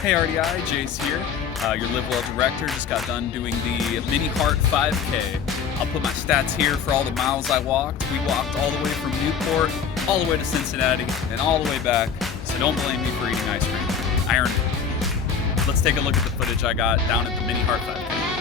Hey RDI, Jace here, your Live Well director. Just got done doing the Mini Heart 5K. I'll put my stats here for all the miles I walked. We walked all the way from Newport, all the way to Cincinnati, and all the way back, so don't blame me for eating ice cream. I earned it. Let's take a look at the footage I got down at the Mini Heart 5K.